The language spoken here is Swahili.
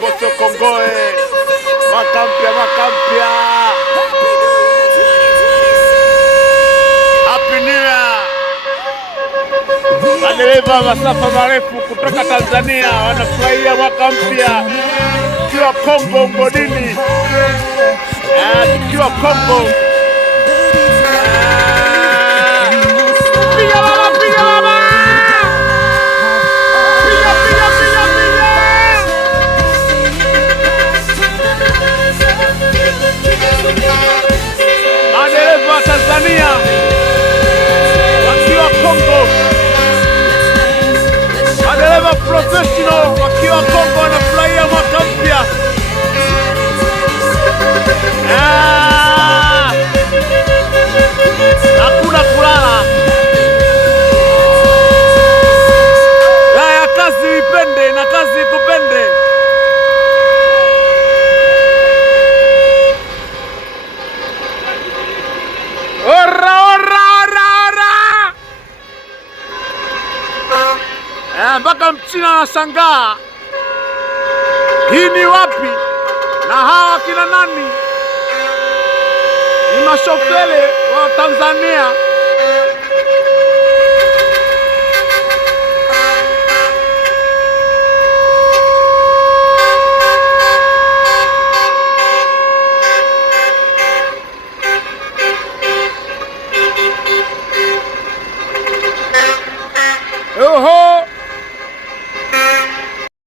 Kongo sio Kongoe. Mwaka mpya, mwaka mpya. Happy New Year. Madereva masafa marefu kutoka Tanzania wanafurahia mwaka mpya tukiwa Kongo mgodini. Tukiwa Kongo. Piga mama, piga mama. Piga, piga, piga, piga. Madereva wa Tanzania wakiwa Kongo. Madereva professional wakiwa Kongo wanafurahia mwaka mpya. Hakuna kulala. Haya, kazi ipende na kazi ikupende. Ora, ora, ora, ora. Mpaka Mchina anashangaa hii ni wapi na hawa kina nani? Ni mashoferi wa Tanzania.